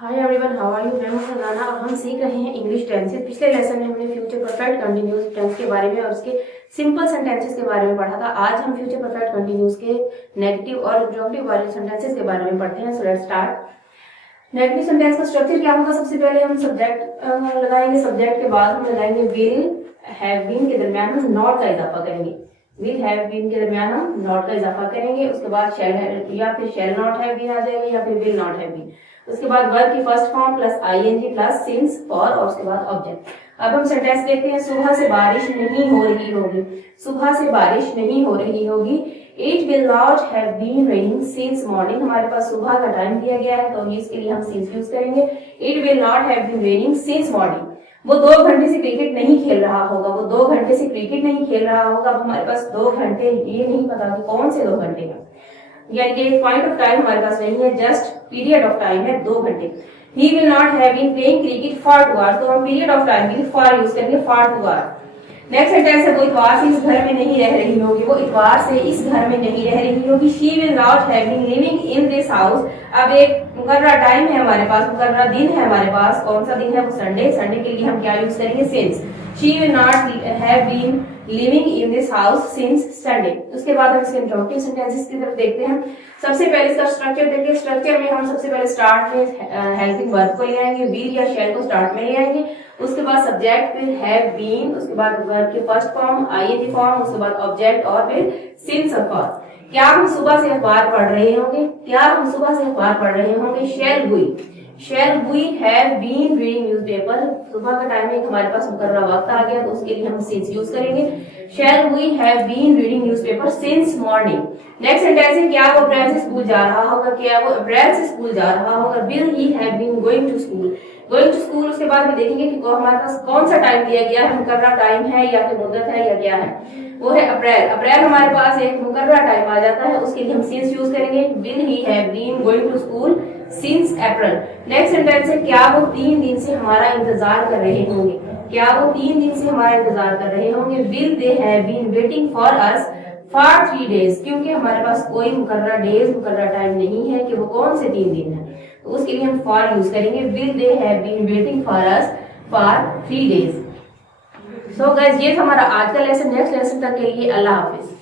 Hi everyone, how are you. मैं हूं फरजाना। अब हम सीख रहे हैं इंग्लिश टेंसेस। पिछले लेसन में हमने फ्यूचर परफेक्ट कंटिन्यूअस टेंस के बारे में और उसके सिंपल सेंटेंसेस के बारे में पढ़ा था। आज हम फ्यूचर परफेक्ट कंटिन्यूअस के नेगेटिव और इंटरोगेटिव वाले सेंटेंसेस के बारे में पढ़ते हैं। So let's start. Negative sentence का स्ट्रक्चर क्या होगा? सबसे पहले हम सब्जेक्ट लगाएंगे। सब्जेक्ट के बाद हम लगाएंगे विल हैव बीन के दरमियान हम नॉट का इजाफा करेंगे। विल हैव बीन के दरमियान हम नॉट का इजाफा करेंगे। उसके बाद शैल या फिर शैल नॉट हैव बीन आ जाएगा या फिर विल नॉट हैव बीन। उसके बाद वर्ब की first form plus ING plus since for और उसके बाद ऑब्जेक्ट। अब हम सेंटेंस देखते हैं। सुबह से बारिश नहीं हो रही होगी। सुबह से बारिश नहीं हो रही होगी। It will not have been raining since morning. हमारे पास सुबह का टाइम दिया गया है तो इसके लिए हम सिंस यूज करेंगे। It will not have been raining since morning. वो 2 घंटे से क्रिकेट नहीं खेल रहा होगा। वो 2 घंटे से क्रिकेट नहीं खेल रहा होगा। अब हमारे पास 2 घंटे, ये नहीं पता कि कौन से 2 घंटे हैं, यानी कि पॉइंट ऑफ टाइम हमारे पास नहीं है, जस्ट पीरियड ऑफ टाइम है 2 घंटे। He will not have been playing cricket for 2 hours, तो हम पीरियड ऑफ टाइम के लिए फॉर यूज करेंगे, फॉर 2 आवर्स। नेक्स्ट सेंटेंस है वो इतवार से इस घर में नहीं रह रही होगी। वो इतवार से इस घर में नहीं रह रही होगी। She will not have been living in this house. अब एक मुकर्रर टाइम है हमारे पास, मुकर्रर दिन है हमारे पास। कौन सा दिन है? वो संडे। संडे के लिए हम क्या यूज करेंगे? Since. She will not have been living in this house since Sunday. उसके बाद हम इसके इंटरोगेटिव सेंटेंसेस की तरफ देखते हैं। सबसे पहले इसका स्ट्रक्चर देखिए। स्ट्रक्चर में हम सबसे पहले स्टार्ट में हेल्पिंग वर्ब को ले आएंगे, विल या शैल को स्टार्ट में ले आएंगे। उसके बाद सब्जेक्ट फिर हैव बीन, उसके बाद वर्ब की फर्स्ट फॉर्म आईएनजी फॉर्म, उसके बाद ऑब्जेक्ट और फिर सिंस ऑफ। क्या हम सुबह से अखबार पढ़ रहे होंगे? क्या हम सुबह से अखबार पढ़ रहे होंगे? Shall we have been reading newspaper. सुबह का टाइम में हमारे पास मुकर्रर वक्त आ गया तो उसके लिए हम सिंस यूज करेंगे। Shall we have been reading newspaper since morning. Next sentence है क्या वो अप्रैल से स्कूल जा रहा होगा? क्या वो अप्रैल से स्कूल जा रहा होगा? Will he have been going to school. Going to school. उसके बाद हम देखेंगे कि हमारे पास कौन सा टाइम दिया गया है, मुकर्रर टाइम है या फिर मुद्दत है या क्या है? वो है अप्रैल। अप्रैल हमारे पास एक मुकर्रर टाइम आ जाता है, उसके लिए हम सिंस यूज करेंगे। Will he have been going to school since April. Next sentence है क्या वो 3 दिन से हमारा इंतजार कर रहे होंगे? क्या वो 3 दिन से हमारा इंतजार कर रहे होंगे? Will they have been waiting for us for 3 days। क्योंकि हमारे पास कोई मुकर्रर डेज, मुकर्रर टाइम नहीं है कि वो कौन से 3 दिन है, तो उसके लिए हम फॉर यूज करेंगे। Will they have been waiting for us for 3 days। So guys, ये था हमारा आज का लेसन। नेक्स्ट लेसन तक के लिए अल्लाह हाफिज।